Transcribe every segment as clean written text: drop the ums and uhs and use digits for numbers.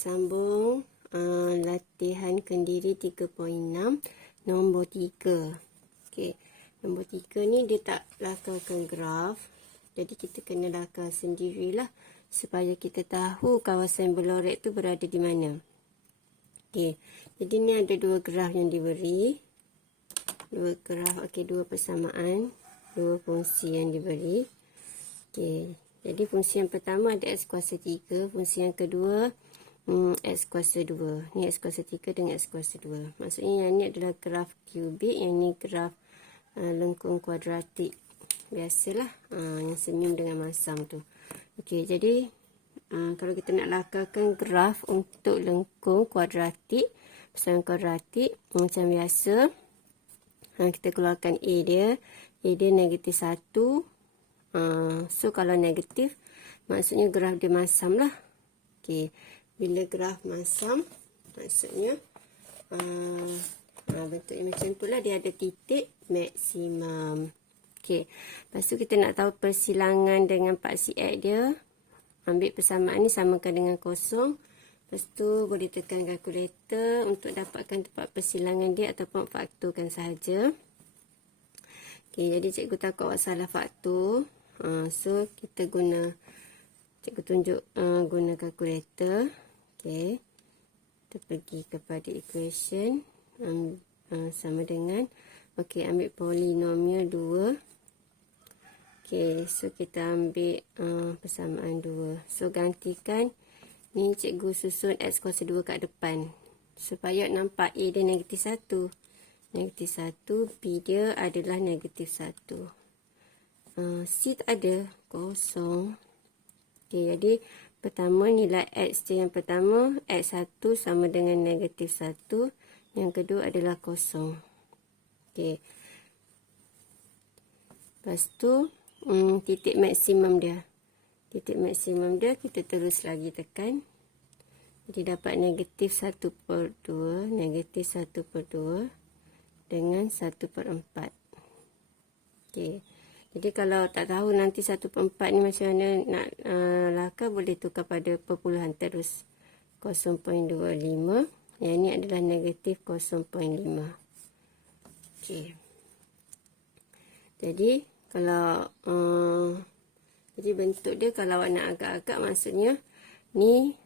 sambung latihan kendiri 3.6 nombor 3. Okey, nombor 3 ni dia tak lakarkan graf. Jadi kita kena lakar sendirilah supaya kita tahu kawasan berlorek tu berada di mana. Okey, jadi ni ada dua graf yang diberi. Dua graf, okey, dua persamaan, dua fungsi yang diberi. Okey, jadi fungsi yang pertama ada x kuasa 3, fungsi yang kedua x kuasa 2. Ni x kuasa 3 dengan x kuasa 2. Maksudnya yang ni adalah graf kubik, yang ni graf lengkung kuadratik. Biasalah yang senyum dengan masam tu. Okey, jadi kalau kita nak lakarkan graf untuk lengkung kuadratik, persamaan kuadratik, macam biasa, kita keluarkan A dia. A dia negatif 1. So kalau negatif, maksudnya graf dia masam lah. Okey, bila graf masam, maksudnya bentuknya macam tu lah. Dia ada titik maksimum. Okey, lepas tu kita nak tahu persilangan dengan paksi X dia. Ambil persamaan ni, samakan dengan kosong. Lepas tu boleh tekan kalkulator untuk dapatkan tempat persilangan dia ataupun fakturkan sahaja. Okey, jadi cikgu takut awak salah faktur. So kita guna, cikgu tunjuk guna kalkulator. Okey, kita pergi kepada equation sama dengan, okey, ambil polinomial 2. Okey, so kita ambil persamaan 2. So gantikan ni, cikgu susun x kuasa 2 kat depan supaya nampak A dia negatif 1. Negatif 1, B dia adalah negatif 1. C tak ada, kosong. Okey, jadi pertama nilai X dia yang pertama, X1 sama dengan negatif 1. Yang kedua adalah kosong. Okey. Lepas tu, titik maksimum dia. Titik maksimum dia kita terus lagi tekan. Jadi dapat negatif 1/2, negatif 1/2 dengan 1/4. Okey. Jadi kalau tak tahu nanti 1/4 ni macam mana nak lakar, boleh tukar pada perpuluhan terus. 0.25. Yang ni adalah negatif 0.5. Okey. Jadi kalau jadi bentuk dia, kalau awak nak agak-agak, maksudnya ni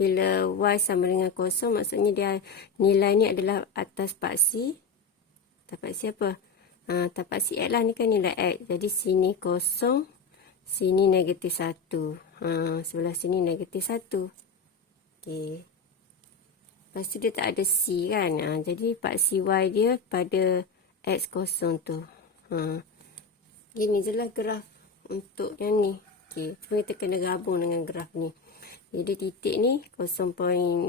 bila y sama dengan kosong, maksudnya dia nilai ni adalah atas paksi. Atas paksi apa? Atas paksi X lah, ni kan nilai X. Jadi sini kosong, sini negatif 1. Sebelah sini negatif 1. Okey. Lepas tu dia tak ada C kan. Jadi paksi Y dia pada X kosong tu. Gini je lah graf untuk yang ni. Okey, cuma kita kena gabung dengan graf ni. Jadi titik ni 0.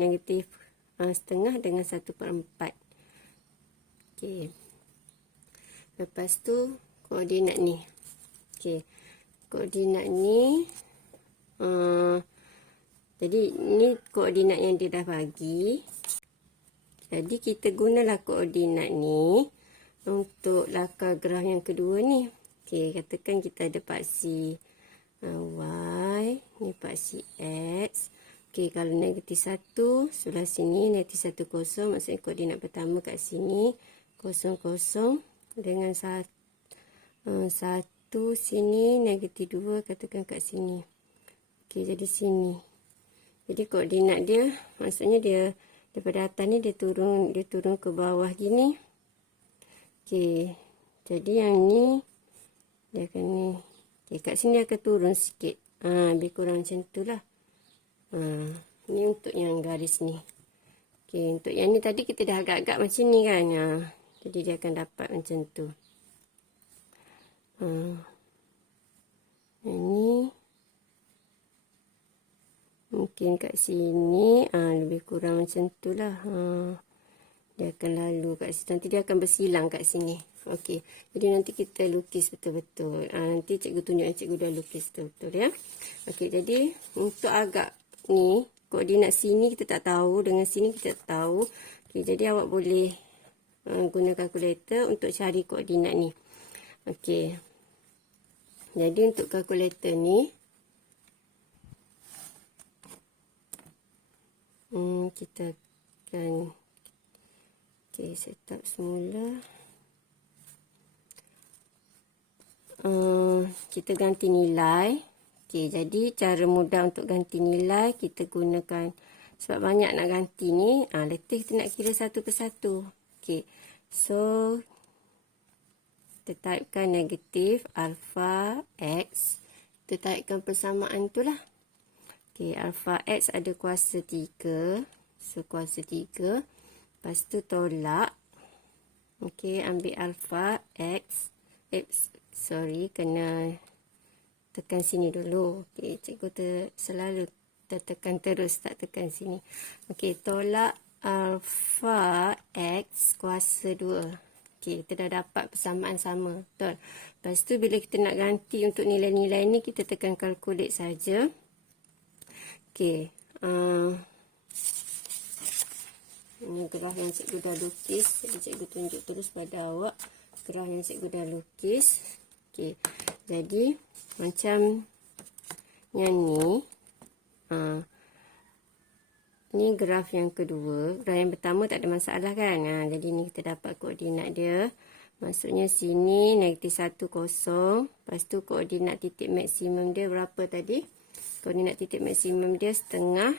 negatif setengah dengan 1/4. Okey. Lepas tu koordinat ni. Okey. Koordinat ni jadi ni koordinat yang dia dah bagi. Jadi kita gunalah koordinat ni untuk lakar graf yang kedua ni. Okey, katakan kita ada paksi Y, ni paksi X. Okey, kalau negatif 1, sebelah sini negatif 1, kosong. Maksudnya koordinat pertama kat sini, 0, 0. Dengan 1 sini, negatif 2, katakan kat sini. Okey, jadi sini. Jadi koordinat dia, maksudnya dia daripada atas ni dia turun ke bawah gini. Okey, jadi yang ni dia akan ni. Okey, kat sini dia akan turun sikit. Lebih kurang macam tu lah. Ni untuk yang garis ni. Okey, untuk yang ni tadi kita dah agak-agak macam ni kan. Jadi dia akan dapat macam tu. Yang ni mungkin kat sini lebih kurang macam tu lah. Dia akan lalu kat sini. Nanti dia akan bersilang kat sini. Okey, jadi nanti kita lukis betul-betul. Nanti cikgu tunjuk yang cikgu dah lukis betul-betul ya. Okey, jadi untuk agak ni, koordinat sini kita tak tahu, dengan sini kita tak tahu. Okey, jadi awak boleh guna kalkulator untuk cari koordinat ni. Okey. Jadi untuk kalkulator ni, kita akan setup semula. Kita ganti nilai. Jadi cara mudah untuk ganti nilai kita gunakan, sebab banyak nak ganti ni, letih kita nak kira satu persatu. So kita typekan negatif alpha x. Kita typekan persamaan tu lah. Alpha x ada kuasa 3. So kuasa 3. Lepas tu tolak. Ambil alpha x. Kena tekan sini dulu. Cikgu selalu tekan terus, tak tekan sini. Tolak alpha x kuasa 2. Kita dah dapat persamaan sama. Betul. Lepas tu bila kita nak ganti untuk nilai-nilai ni, kita tekan calculate saja. Ini graf yang cikgu dah lukis. Jadi cikgu tunjuk terus pada awak graf yang cikgu dah lukis. Jadi macam yang ni. Ni graf yang kedua. Graf yang pertama tak ada masalah kan. Jadi ni kita dapat koordinat dia. Maksudnya sini negatif 1, 0. Lepas tu koordinat titik maksimum dia berapa tadi? Koordinat titik maksimum dia setengah.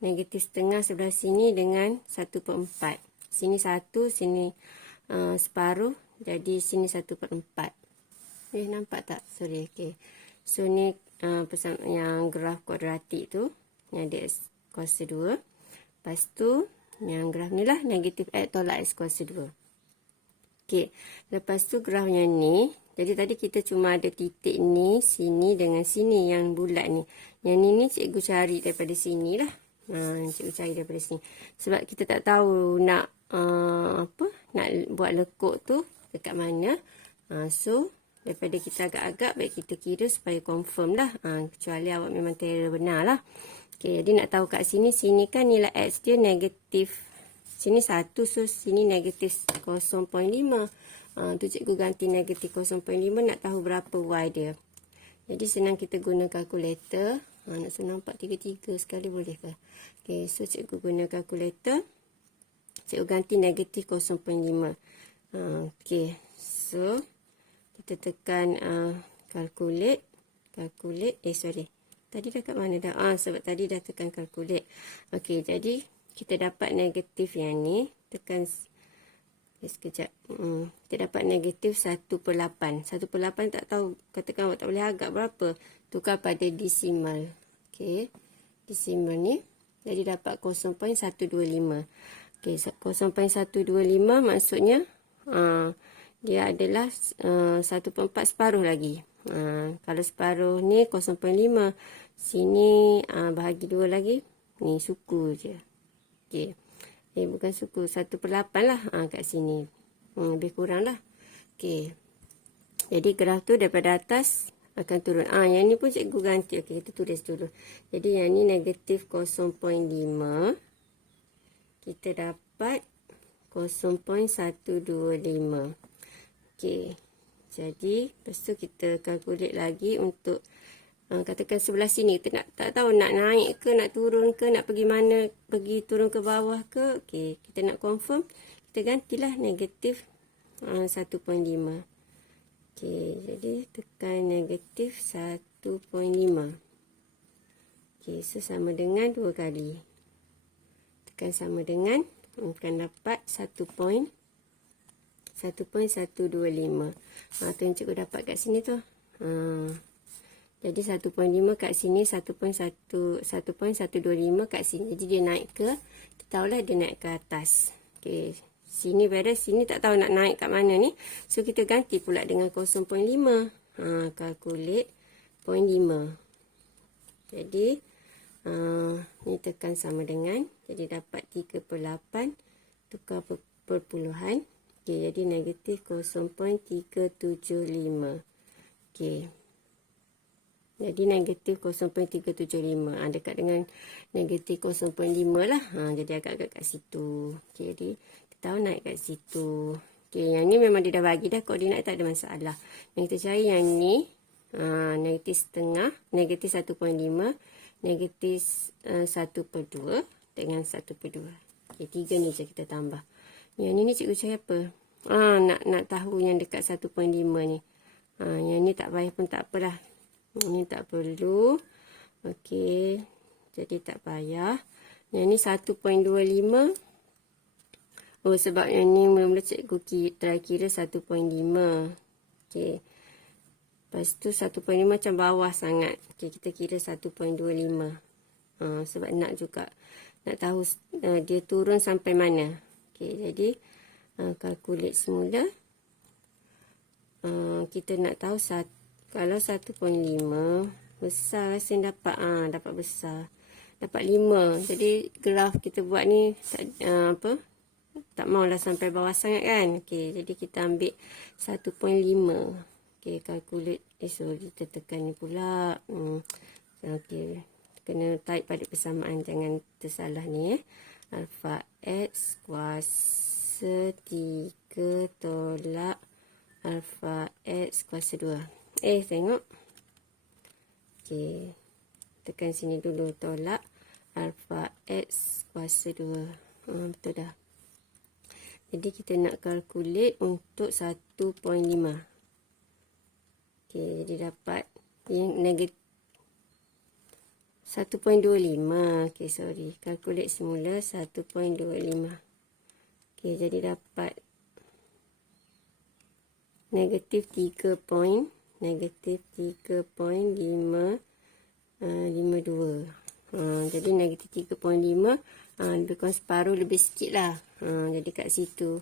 Negatif setengah sebelah sini dengan 1/4. Sini 1, sini separuh. Jadi sini 1/4. Nampak tak? Sorry. So ni yang graf kuadratik tu. Yang ada x kuasa 2. Lepas tu yang graf ni lah negatif x tolak x kuasa 2. Lepas tu graf yang ni. Jadi tadi kita cuma ada titik ni, sini dengan sini yang bulat ni. Yang ni cikgu cari daripada sini lah. Cikgu cari daripada sini. Sebab kita tak tahu nak nak buat lekuk tu dekat mana. So daripada kita agak-agak, baik kita kira supaya confirm lah. Kecuali awak memang terror benar lah. Jadi nak tahu kat sini, sini kan nilai x dia negatif. Sini 1, so sini negatif 0.5. Tu cikgu ganti negatif 0.5, nak tahu berapa y dia. Jadi senang kita guna kalkulator. Nak senang 433 sekali boleh ke? So cikgu guna kalkulator. Cikgu ganti negatif 0.5. So kita tekan calculate. Tadi dah kat mana dah? Sebab tadi dah tekan calculate. Jadi kita dapat negatif yang ni. Tekan sekejap. Kita dapat negatif 1/8. 1/8 tak tahu. Katakan awak tak boleh agak berapa. Tukar pada desimal. Desimal ni. Jadi dapat 0.125. 0.125 maksudnya dia adalah 1/4 separuh lagi. Kalau separuh ni 0.5. Sini bahagi 2 lagi. Ni suku je. Bukan suku. 1/8 lah kat sini. Lebih kurang lah. Jadi graf tu daripada atas akan turun. Yang ni pun cikgu ganti. Kita tulis dulu. Jadi yang ni negatif 0.5. Kita dapat 0.125. Jadi lepas tu kita calculate lagi untuk katakan sebelah sini. Kita tak tahu nak naik ke, nak turun ke, nak pergi mana, pergi turun ke bawah ke. Kita nak confirm, kita gantilah negatif 1.5. Jadi tekan negatif 1.5. So sama dengan 2 kali. Tekan sama dengan, akan dapat 1.125. Tu yang cikgu dapat kat sini tu. Jadi 1.5 kat sini, 1.125 kat sini. Jadi dia naik ke, kita tahulah dia naik ke atas. Sini beres, sini tak tahu nak naik kat mana ni. So kita ganti pula dengan 0.5. Calculate 0.5. Jadi ni tekan sama dengan, jadi dapat 3/8 tukar perpuluhan. Jadi negatif 0.375. Jadi negatif 0.375. Dekat dengan negatif 0.5 lah. Jadi agak-agak kat situ. Jadi kita tahu naik kat situ. Yang ni memang dia dah bagi dah koordinat, tak ada masalah. Yang kita cari yang ni. Negatif setengah. Negatif 1.5. Negatif 1/2. dengan 1/2. Okey, 3 ni je kita tambah. Yang ni cikgu cari apa? Nak tahu yang dekat 1.5 ni. Yang ni tak payah pun tak apalah. Ini tak perlu. Okey. Jadi tak payah. Yang ni 1.25. Oh, sebab yang ni mula-mula cikgu try kira 1.5. Okey. Lepas tu 1.5 macam bawah sangat. Okey, kita kira 1.25. Sebab nak juga nak tahu dia turun sampai mana. Okey, jadi calculate semula. Kita nak tahu kalau 1.5 besar rasa dapat dapat besar. Dapat 5. Jadi graf kita buat ni tak maulah sampai bawah sangat kan. Okey, jadi kita ambil 1.5. Okey, calculate. Sorry, kita tekan ni pula. Okey, kena tarik pada persamaan, jangan tersalah ni. Alpha X kuasa 3 tolak alpha X kuasa 2. Tengok. Okey, tekan sini dulu, tolak alpha X kuasa 2. Betul dah. Jadi kita nak calculate untuk 1.5. Okey, jadi dapat yang negatif 1.25. Okey, sorry. Calculate semula 1.25. Okey, jadi dapat negatif 3.52. Jadi negatif 3.5. Lebih kurang separuh, lebih sikit lah. Jadi kat situ.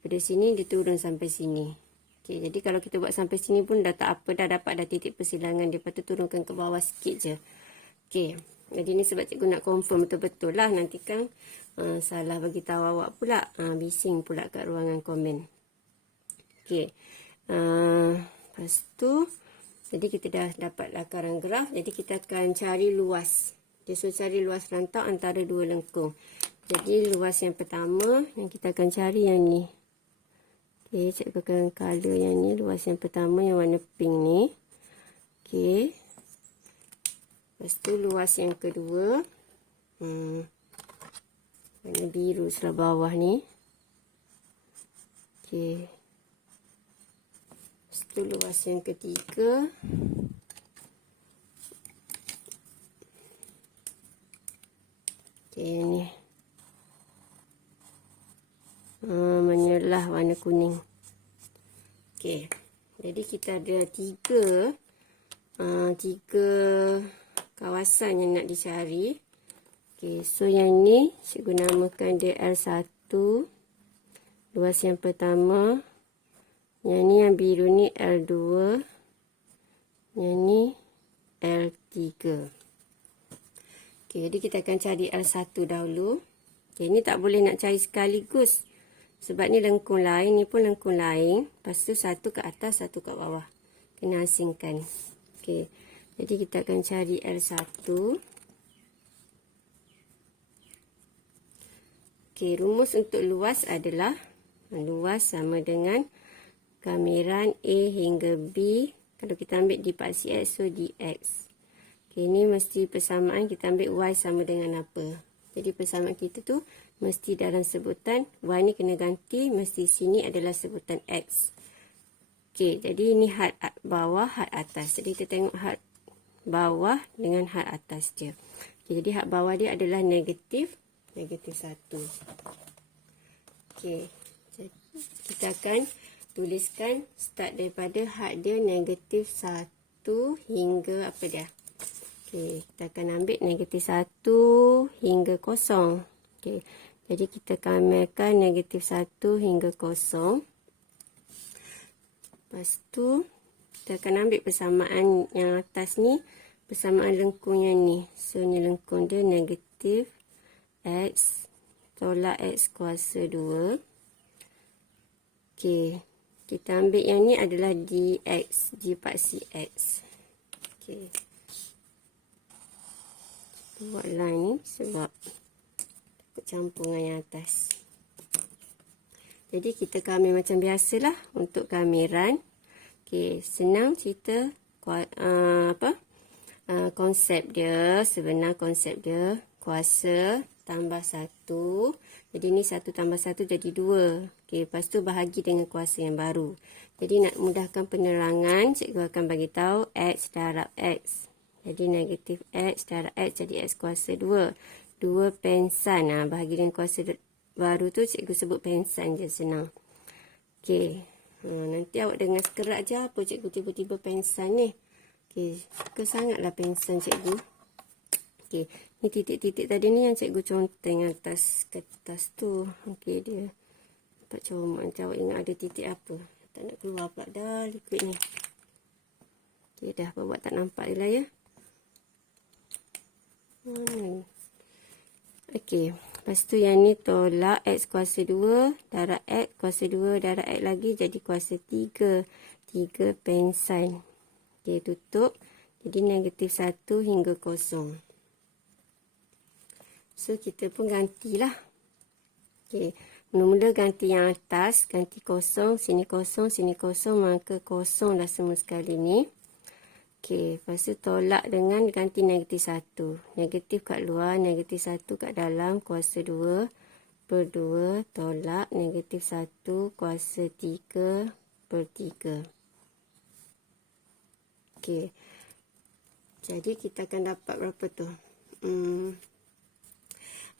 Daripada sini dia turun sampai sini. Okey, jadi kalau kita buat sampai sini pun dah tak apa, dah dapat dah titik persilangan. Dia patut turunkan ke bawah sikit je. Okey, jadi ni sebab cikgu nak confirm betul-betul lah. Nanti kan salah bagi tahu awak pula. Bising pula kat ruangan komen. Okey. Lepas tu, jadi kita dah dapat lakaran graf. Jadi kita akan cari luas. Dia suruh cari luas rantau antara dua lengkung. Jadi luas yang pertama yang kita akan cari yang ni. Okey, cikgu akan color yang ni. Luas yang pertama yang warna pink ni. Okey. Lepas tu luas yang kedua. Warna biru sebelah bawah ni. Okey. Lepas tu luas yang ketiga. Okey, ni. Menyelah warna kuning. Okey. Jadi kita ada tiga kawasan yang nak dicari. Okey, so yang ni cikgu namakan dia L1. Luas yang pertama. Yang ni yang biru ni L2. Yang ni L3. Okey, jadi kita akan cari L1 dahulu. Okey, ni tak boleh nak cari sekaligus. Sebab ni lengkung lain, ni pun lengkung lain. Lepas tu satu ke atas, satu kat bawah. Kena asingkan. Okey, jadi kita akan cari L1. Okey, rumus untuk luas adalah luas sama dengan kamiran A hingga B. Kalau kita ambil di paksi X, so dx. Okey, ni mesti persamaan kita ambil Y sama dengan apa. Jadi persamaan kita tu mesti dalam sebutan Y ni kena ganti, mesti sini adalah sebutan X. Okey, jadi ini had bawah, had atas. Jadi kita tengok had bawah dengan had atas je. Okey, jadi had bawah dia adalah negatif 1. Okey, kita akan tuliskan start daripada had dia negatif 1 hingga apa dia. Okey, kita akan ambil negatif 1 hingga 0. Okey, jadi kita akan ambilkan negatif 1 hingga 0. Lepas tu, kita akan ambil persamaan yang atas ni, persamaan lengkung yang ni. So, ni lengkung dia negatif X tolak X kuasa 2. Okey, kita ambil yang ni adalah dx, d paksi X. Okey. Buat line ni sebab campur dengan yang atas. Jadi kita ambil macam biasalah untuk kamiran. Okey, senang cerita konsep dia, sebenar konsep dia kuasa tambah 1. Jadi ni 1 tambah 1 jadi 2. Okey, lepas tu bahagi dengan kuasa yang baru. Jadi nak mudahkan penerangan, cikgu akan bagi tahu X darab X. Jadi negatif X darab X jadi X kuasa 2. 2 pensan. Bahagi dengan kuasa baru tu cikgu sebut pensan je, senang. Okey. Nanti awak dengar sekerat je apa cikgu tiba-tiba pensan ni. Okey, suka sangatlah pensan cikgu. Okey, ni titik-titik tadi ni yang cikgu conteng atas kertas tu. Okey, dia dapat comot. Macam awak ingat ada titik apa. Tak nak keluar pula dah liquid ni. Okey, dah buat tak nampak je lah ya. Okey, lepas tu yang ni tolak X kuasa 2 darab X kuasa 2 darab X lagi jadi kuasa 3. 3 pensan. Okey, tutup. Jadi negatif 1 hingga 0. So, kita pun gantilah. Okey, mula-mula ganti yang atas. Ganti 0, sini 0, sini 0. Maka 0 dah semua sekali ni. Okey, lepas tu tolak dengan ganti negatif 1. Negatif kat luar, negatif 1 kat dalam, kuasa 2 per 2. Tolak negatif 1 kuasa 3 per 3. Okey, jadi kita akan dapat berapa tu?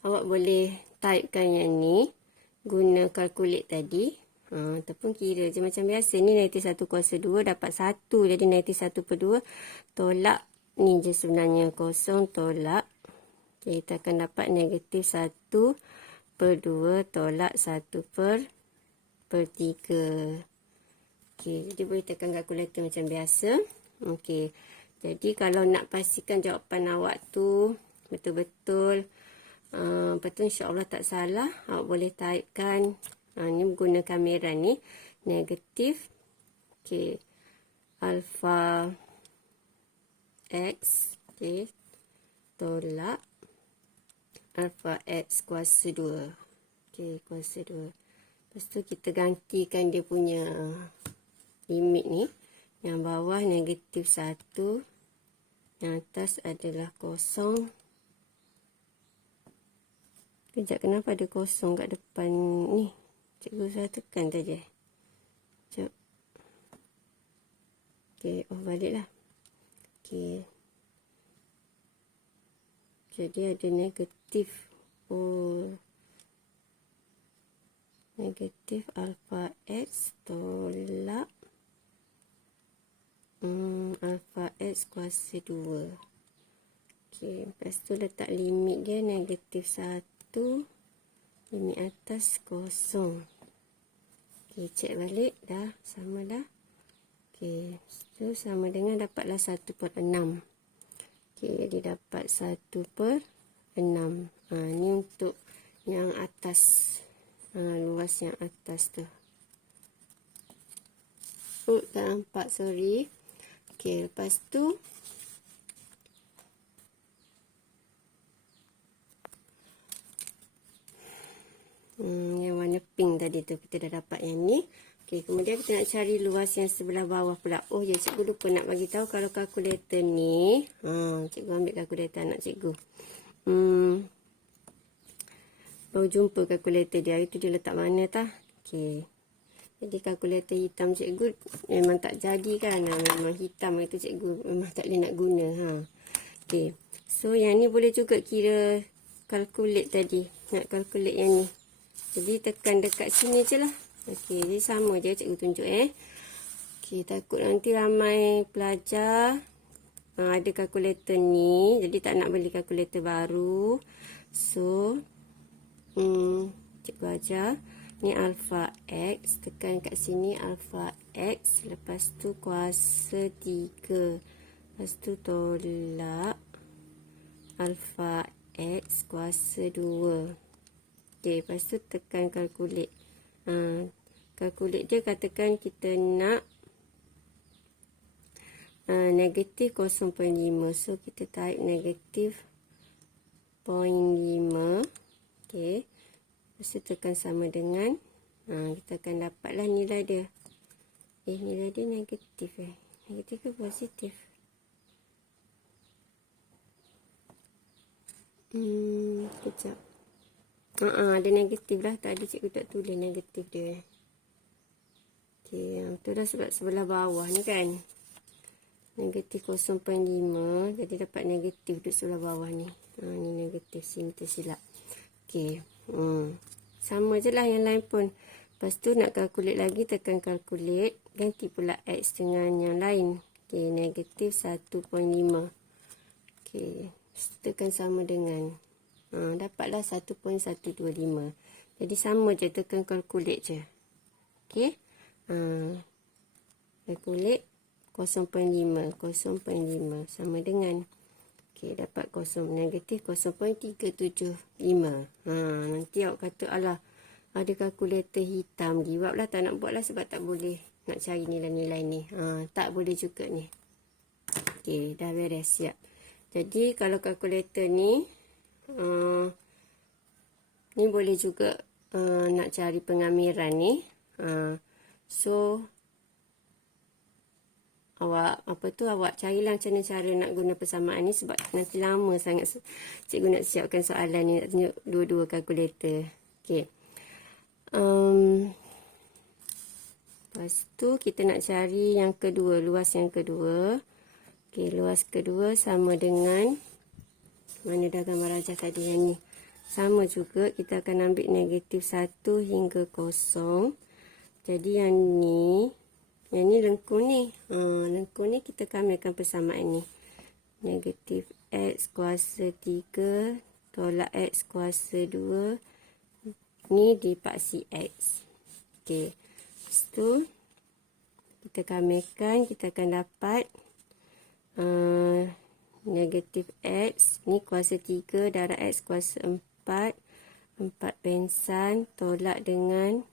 Awak boleh typekan yang ni guna calculate tadi. Ataupun kira je macam biasa. Ni negatif 1 kuasa 2 dapat 1. Jadi negatif 1 per 2 tolak. Ni je sebenarnya 0 tolak. Okay, kita akan dapat negatif 1 per 2 tolak 1 per 3. Okay, jadi boleh tekan kalkulator macam biasa. Okay, jadi kalau nak pastikan jawapan awak tu betul-betul betul, insyaAllah tak salah, awak boleh typekan. Ni guna kamera ni. Negatif. Okay. Alpha X. Okay. Tolak. Alpha X kuasa 2. Okay. Kuasa 2. Lepas tu kita gantikan dia punya limit ni. Yang bawah negatif 1. Yang atas adalah 0. Kejap, kenapa ada 0 kat depan ni? Cikgu saya tekan tadi. Sekejap. Okey, baliklah. Okey. Jadi ada negatif. Negatif alpha X tolak alpha X kuasa 2. Okey, lepas tu letak limit dia negatif 1. Limit atas 0. Okey, cek balik. Dah, sama dah. Okey, itu sama dengan dapatlah 1 per 6. Okey, jadi dapat 1 per 6. Ni untuk yang atas. Luas yang atas tu. Tak nampak, sorry. Okey, lepas tu yang warna pink tadi tu kita dah dapat yang ni. Okey, kemudian kita nak cari luas yang sebelah bawah pula. Oh ya, cikgu lupa nak bagi tahu kalau kalkulator ni, cikgu ambil kalkulator anak cikgu. Baru jumpa kalkulator dia. Hari tu dia letak mana tah? Okey. Jadi kalkulator hitam cikgu memang tak jadi kan. Memang hitam itu cikgu memang tak boleh nak guna. Okey. So yang ni boleh juga kira calculate tadi. Nak calculate yang ni. Jadi tekan dekat sini je lah. Okey, jadi sama je cikgu tunjuk Okey, takut nanti ramai pelajar ada kalkulator ni. Jadi tak nak beli kalkulator baru. So, cikgu ajar. Ni alpha X. Tekan kat sini alpha X. Lepas tu kuasa 3. Lepas tu tolak alpha X kuasa 2. Okey, lepas tu tekan calculate. Calculate dia katakan kita nak negatif 0.5. So, kita type negatif 0.5. Okey. Lepas tu tekan sama dengan. Kita akan dapatlah nilai dia. Nilai dia negatif Negatif ke positif? Kejap. Ada negatif lah. Tadi cikgu tak tulis negatif dia. Okey, yang tu dah sebab sebelah bawah ni kan. Negatif 0.5. Jadi dapat negatif di sebelah bawah ni. Ni negatif. Sini tersilap. Okey. Sama je lah yang lain pun. Lepas tu nak kalkulate lagi. Tekan kalkulate. Ganti pula X dengan yang lain. Okey, negatif 1.5. Okey. Tekan sama dengan. Dapatlah 1.125. Jadi sama je. Tekan calculate je. Okey. Calculate 0.5. 0.5 sama dengan. Okey, dapat negatif 0.375. Nanti awak kata, alah, ada kalkulator hitam. Give up lah, tak nak buat lah sebab tak boleh nak cari nilai-nilai ni. Tak boleh juga ni. Okey, dah beres, siap. Jadi kalau kalkulator ni ni boleh juga nak cari pengamiran ni. So awak carilah macam mana cara nak guna persamaan ni sebab nanti lama sangat cikgu nak siapkan soalan ni, nak tunjuk dua-dua kalkulator. Okey. Lepas tu kita nak cari yang kedua, luas yang kedua. Okey, luas kedua sama dengan mana dah gambar rajah tadi yang ni. Sama juga kita akan ambil negatif 1 hingga 0. Jadi yang ni lengkung ni. Lengkung ni kita kamilkan persamaan ni. Negatif X kuasa 3 tolak X kuasa 2 ni dipaksi X. Okey. Lepas tu kita kamilkan, kita akan dapat negatif X ni kuasa 3 darab X kuasa 4. 4 pensan tolak dengan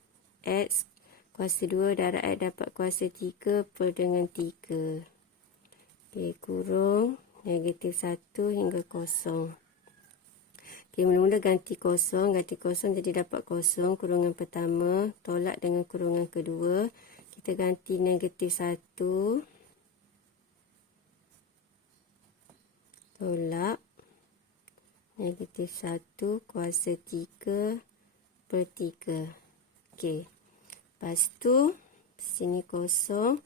X kuasa 2 darab X dapat kuasa 3 per dengan 3. Okey, kurung negatif 1 hingga 0. Okey, mula-mula ganti 0 jadi dapat 0. Kurungan pertama tolak dengan kurungan kedua. Kita ganti negatif 1 tolak negatif 1 kuasa 3 per 3. Okey. Lepas tu sini 0.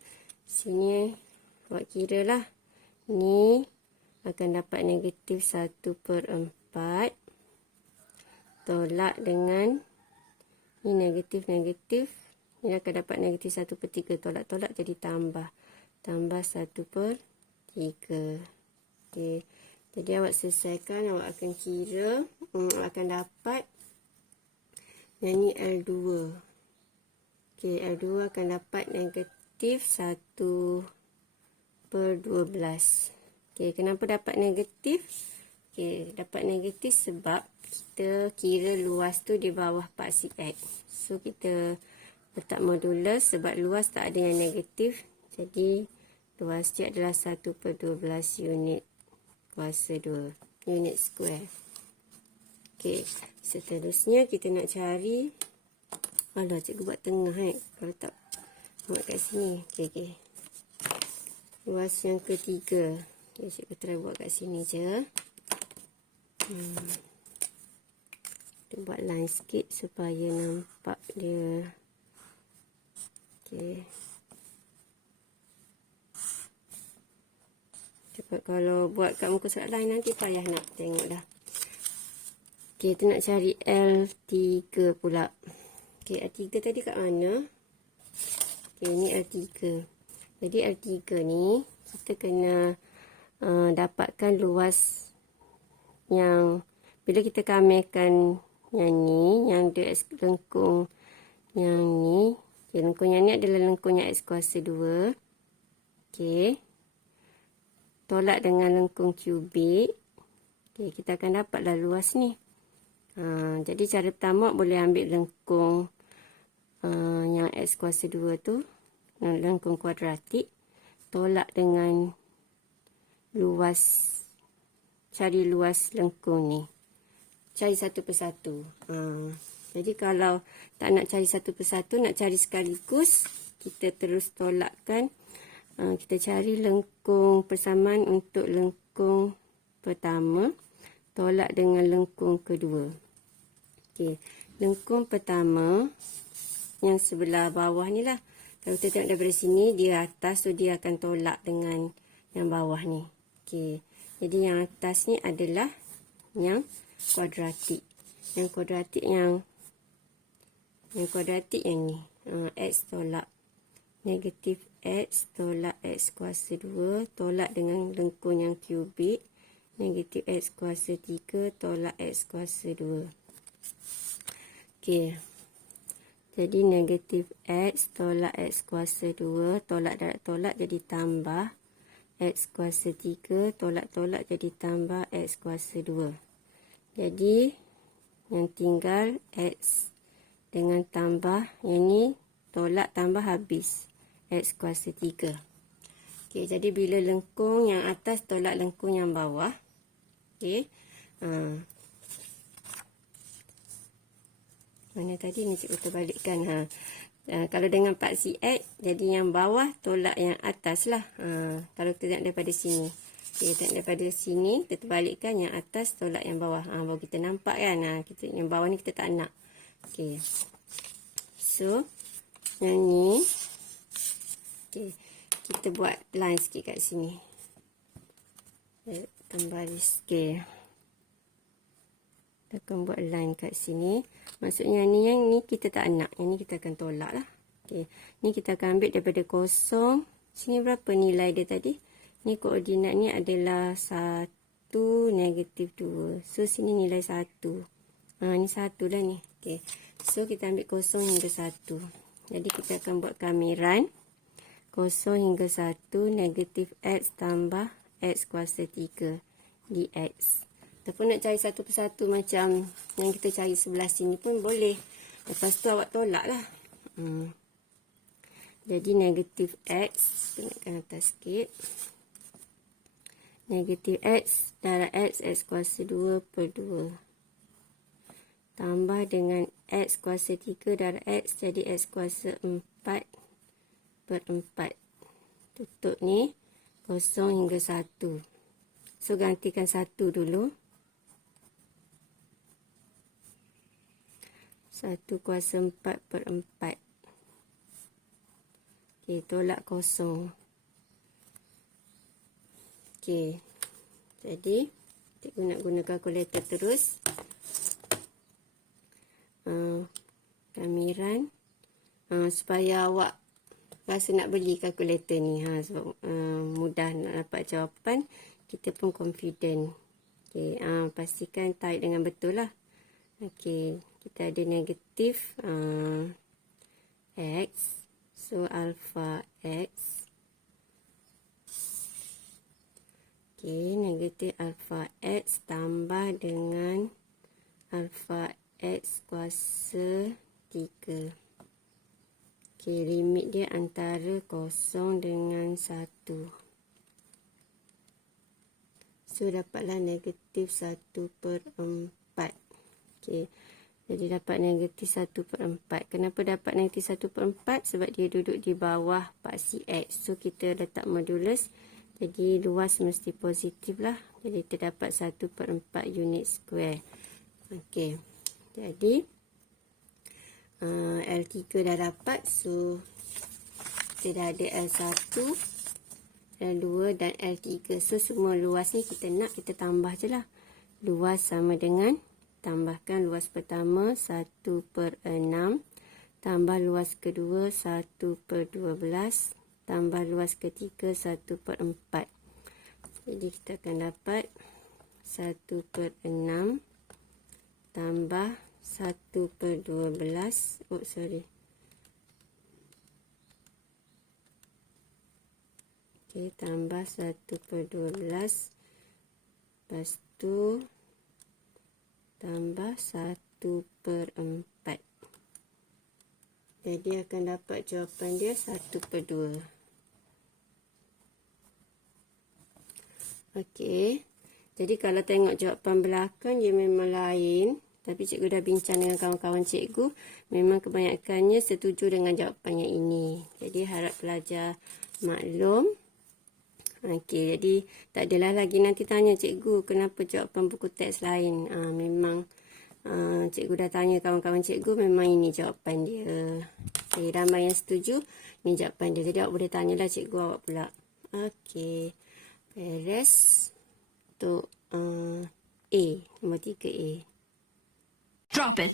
Sini awak kira lah. Ni akan dapat negatif 1 per 4. Tolak dengan ni negatif. Ni akan dapat negatif 1 per 3. Tolak-tolak jadi tambah. Tambah 1 per 3. Okey. Jadi awak selesaikan, awak akan kira, akan dapat yang ni L2. Okey, L2 akan dapat negatif 1 per 12. Okey, kenapa dapat negatif? Okey, dapat negatif sebab kita kira luas tu di bawah paksi X. So, kita letak modulus sebab luas tak ada yang negatif. Jadi, luas dia adalah 1 per 12 unit kuasa 2 unit square. Okey, seterusnya kita nak cari, alah cikgu buat tengah kalau tak buat kat sini. Okey. Luas yang ketiga. Okay, cikgu try buat kat sini je. Kita buat line sikit supaya nampak dia. Okey. Cepat kalau buat kat muka surat lain nanti payah nak tengok dah. Okey, kita nak cari L3 pula. Okey, L3 tadi kat mana? Okey, ni L3. Jadi L3 ni kita kena dapatkan luas yang bila kita kamilkan yang ni, yang dia lengkung yang ni. Okey, lengkung yang ni adalah lengkungnya X kuasa 2. Okey. Tolak dengan lengkung kubik. Okey, kita akan dapatlah luas ni. Jadi cara pertama boleh ambil lengkung yang X kuasa 2 tu, lengkung kuadratik, tolak dengan luas, cari luas lengkung ni. Cari satu persatu. Jadi kalau tak nak cari satu persatu, nak cari sekaligus, kita terus tolakkan. Kita cari lengkung persamaan untuk lengkung pertama, tolak dengan lengkung kedua. Okey, lengkung pertama yang sebelah bawah ni lah. Kalau kita tengok daripada sini, dia atas, so dia akan tolak dengan yang bawah ni. Okey, jadi yang atas ni adalah yang kuadratik. Yang kuadratik yang ni. X tolak negatif X tolak X kuasa 2 tolak dengan lengkung yang kubik. Negatif X kuasa 3 tolak X kuasa 2. Okey. Jadi negatif X tolak X kuasa 2 tolak darab tolak jadi tambah X kuasa 3 tolak-tolak jadi tambah X kuasa 2. Jadi yang tinggal X dengan tambah yang ni tolak tambah habis X kuasa 3. Okey, jadi bila lengkung yang atas tolak lengkung yang bawah. Okey. Mana tadi ni cikgu terbalikkan. Kalau dengan paksi X, jadi yang bawah tolak yang atas lah. Kalau kita tengok daripada sini. Okay, tengok daripada sini, kita terbalikkan yang atas tolak yang bawah. Baru kita nampak kan. Yang bawah ni kita tak nak. Okay. So, yang ni. Okay, kita buat line sikit kat sini. Tambah sikit. Kita akan buat line kat sini. Maksudnya yang ni kita tak nak. Yang ni kita akan tolak lah. Okay. Ni kita akan ambil daripada kosong. Sini berapa nilai dia tadi? Ni koordinat ni adalah 1, negatif 2. So, sini nilai 1. Ni 1 dah ni. Okay. So, kita ambil kosong hingga 1. Jadi, kita akan buat kamiran. Kosong hingga 1, negatif X tambah X kuasa 3 dx. Ataupun nak cari satu persatu macam yang kita cari sebelah sini pun boleh. Lepas tu awak tolak lah. Jadi negatif X, tekankan atas sikit. Negatif X darab X, X kuasa 2 per 2. Tambah dengan X kuasa 3 darab X, jadi X kuasa 4 per 4. Tutup ni, kosong hingga 1. So, gantikan 1 dulu. 1 kuasa 4 per 4. Okey, tolak kosong. Okey. Jadi, cikgu nak guna kalkulator terus. Kamiran. Supaya awak rasa nak beli kalkulator ni. Sebab mudah nak dapat jawapan. Kita pun confident. Okey, pastikan type dengan betul lah. Okey. Kita ada negatif X. So, alpha X. Okey, negatif alpha X tambah dengan alpha X kuasa 3. Okey, limit dia antara 0 dengan 1. So, dapatlah negatif 1 per 4. Okey. Jadi dapat negatif 1 per 4. Kenapa dapat negatif 1 per 4? Sebab dia duduk di bawah paksi X. So, kita letak modulus. Jadi, luas mesti positif lah. Jadi, terdapat 1 per 4 unit square. Okey. Jadi, L3 dah dapat. So, kita dah ada L1, L2 dan L3. So, semua luas ni kita nak, kita tambah je lah. Luas sama dengan tambahkan luas pertama 1 per 6. Tambah luas kedua 1 per 12. Tambah luas ketiga 1 per 4. Jadi kita akan dapat 1 per 6. Tambah 1 per 12. Oh sorry. Okay, tambah 1 per 12. Lepas tu tambah 1 per 4. Jadi akan dapat jawapan dia 1 per 2. Okey. Jadi kalau tengok jawapan belakang dia memang lain. Tapi cikgu dah bincang dengan kawan-kawan cikgu. Memang kebanyakannya setuju dengan jawapan yang ini. Jadi harap pelajar maklum. Okey, jadi tak adalah lagi nanti tanya cikgu kenapa jawapan buku teks lain. Memang Cikgu dah tanya kawan-kawan cikgu, memang ini jawapan dia. Okay, ramai yang setuju, ini jawapan dia. Jadi awak boleh tanyalah cikgu awak pula. Okey. Beres. Untuk A, nombor 3A. Drop it.